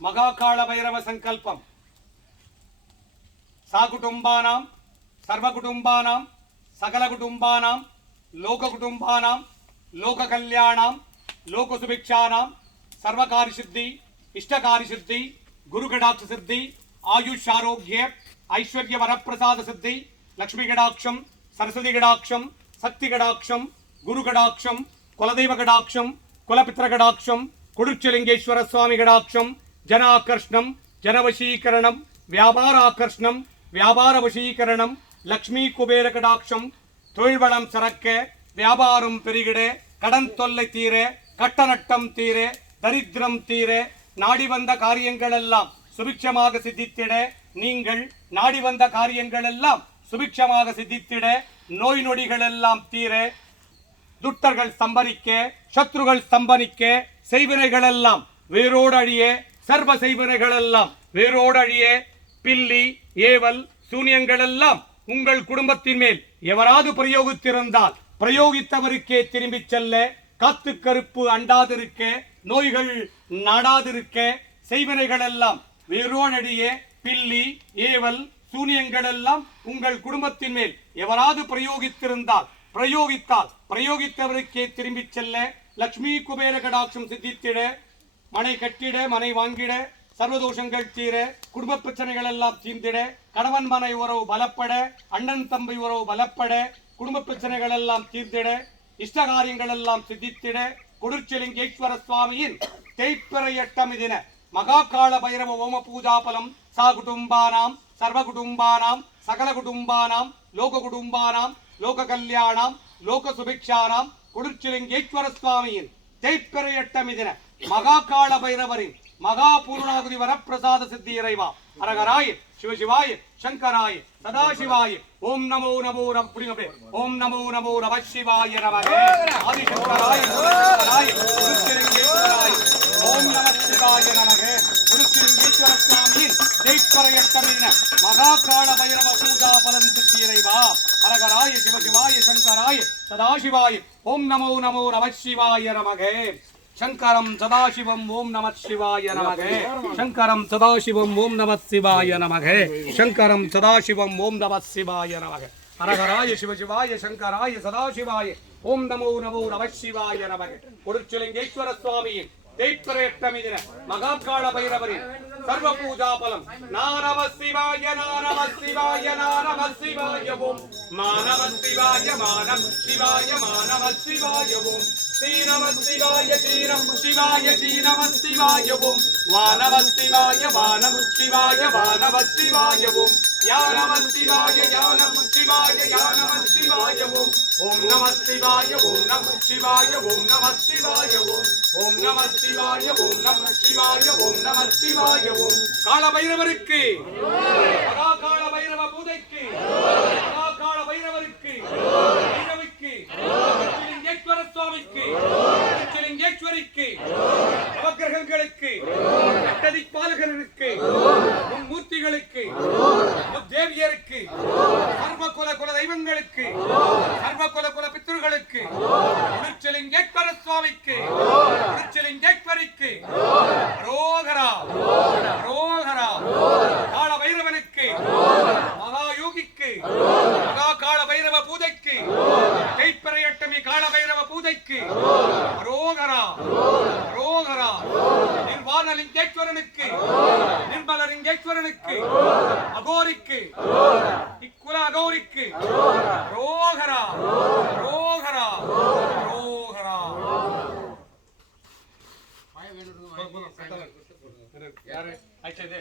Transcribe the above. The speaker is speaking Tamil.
மகாகால பைரவ சங்கல்பம். சாகுடும்பானாம் சர்வகுடும்பானாம் சகலகுடும்பானாம் லோககுடும்பானாம் லோக கல்யாணாம் லோக சுபிக்ஷானாம் சர்வகாரி சித்தி இஷ்டகாரி சித்தி குருகடாட்ச சித்தி ஆயுஷ் ஆரோக்கிய ஐஸ்வர்ய வரப்பிரசாத சித்தி லக்ஷ்மி கடாட்சம் சரஸ்வதி கடாட்சம் சக்தி கடாட்சம் குரு கடாட்சம் குலதெய்வ கடாட்சம் குலபித்திர கடாட்சம் குடுச்சலிங்கேஸ்வர சுவாமி கடாட்சம் ஜனாகர்ஷ்ணம் ஜனவசீகரணம் வியாபாராகர்ஷ்ணம் வியாபார வசீகரணம் லக்ஷ்மி குபேர கடாட்சம் தொழில் வளம் சிறக்க வியாபாரம் பெருகிட கடன் தொல்லை தீர கட்டநட்டம் தீர தரித்திரம் தீர நாடி வந்த காரியங்கள் எல்லாம் சுபிக்ஷமாக சித்தித்திட நீங்கள் நாடி வந்த காரியங்கள் எல்லாம் சுபிக்ஷமாக சித்தித்திட நோய் நொடிகள் எல்லாம் தீர துட்டர்கள் ஸ்தம்பனிக்க சத்ருகள் ஸ்தம்பனிக்க செய்வினைகள் எல்லாம் வேரோடு அழிய சர்வ செய்வினைகள் எல்லாம் வேரோடு அழிய பில்லி ஏவல் சூனியங்கள் எல்லாம் உங்கள் குடும்பத்தின் மேல் எவராது பிரயோகித்திருந்தால் பிரயோகித்தவருக்கே திரும்பிச் செல்ல காத்து கருப்பு அண்டாதிருக்க நோய்கள் நாடாதிருக்க செய்வினைகள் எல்லாம் வேரோடடிய பில்லி ஏவல் சூனியங்கள் எல்லாம் உங்கள் குடும்பத்தின் மேல் எவராது பிரயோகித்திருந்தால் பிரயோகித்தவருக்கே திரும்பிச் செல்ல லக்ஷ்மி குபேர கடாட்சம் சித்தித்திட மனை கட்டிட மனை வாங்கிட சர்வதோஷங்கள் தீர குடும்ப பிரச்சனைகள் எல்லாம் தீர்ந்திட கணவன் மனை உறவு பலப்பட அண்ணன் தம்பி உறவு பலப்பட குடும்ப பிரச்சனைகள் எல்லாம் தீர்ந்திட இஷ்டகாரியங்கள் எல்லாம் சித்தித்திட கொடுச்சலிங்கேஸ்வர சுவாமியின் தேய்பிறையட்டம் தின மகாகால பைரவ ஓம பூஜா பலம் சாகுடும்பானாம் சர்வகுடும்பானாம் சகலகுடும்பானாம் லோககுடும்பானாம் லோக கல்யாணாம் லோக சுபிக்ஷானாம் கொடுச்சலிங்கேஸ்வர சுவாமியின் தேய்பிறையட்டம் தின மகாகால பைரவரின் மகா பூர்ணாகுதி வரப்பிரசாத சித்தி இறைவா அரகராய சிவசிவாய சங்கராய சதாசிவாய ஓம் நமோ நமோ ஓம் நமோ நமோ நம சிவாய நமக ஆதிசங்கராய திருச்செங்கேஸ்வராய ஓம் நம சிவாய நமக திருச்செங்கேஸ்வர சுவாமியின் தேய்ப்பறையட்டமின மகாகால பைரவ பூஜா பலம் சித்தி இறைவா அரகராய சிவசிவாய சங்கராய சதாசிவாய ஓம் நமோ நமோ நம சிவாய நமக சங்கரம் சதாசிவம் ஓம் நம சிவாய நமக சங்கரம் சதாசிவம் ஓம் நம சிவாய நமக சங்கரம் சதாசிவம் ஓம் நம சிவாய நமக அரகராய சிவசிவாய சங்கராய சதாசிவாய ஓம் நமோ நமோ நம சிவாய நமக கொடுச்சலிங்கேஸ்வர சுவாமியின் தேய்பிறையட்டமிதின மகாகால பைரவரின் சர்வ பூஜா பலம் நானம சிவாய நானம சிவாய நானம சிவாய ஓம் மானம சிவாய மானம் சிவாய மானம சிவாய ஓம் ஸ்ரீநம சிவாய ஸ்ரீரம் சிவாய ஸ்ரீநம சிவாய ஓம் வானவ சிவாய வானம் சிவாய வானவ சிவாய ஓம் யானம சிவாய யானம் சிவாய யானம சிவாய ஓம் ஓம் நம சிவாய ஓம் நம சிவாய ஓம் நம சிவாய ஓம் ஓம் நம சிவாய ஓம் நம சிவாய ஓம் நம சிவாய ஓம் கால பைரவருக்கு மகாகால பைரவ பூஜைக்கு மகாகால பைரவருக்கு பைரவிக்கு திருச்செங்கேஸ்வர சுவாமிக்கு திருச்செங்கேஸ்வரிக்கு நவக்கிரகங்களுக்கு அட்டதிப்பாலகருக்கு மும்மூர்த்திகளுக்கு தேவியருக்கு சர்வ குல தெய்வங்களுக்கு சர்வ குல பித்ருகளுக்கு திருச்செங்கேஸ்வர சுவாமிக்கு திருச்செங்கேஸ்வரிக்கு ரோகரா ரோகரா கால பைரவனுக்கு மகாயோகிக்கு மகா கால பைரவ பூஜைக்கு கைப்பறையட்டமி கால பைரவ பூஜைக்கு ரோகரா ரோகரா நிர்வாணலிங்கேஸ்வரனுக்கு நிர்மலலிங்கேஸ்வரனுக்கு அகோரிக்கு இக்குல அகோரிக்கு ரோகரா ரோகரா ரோகரா யாரு ஆச்சே அதே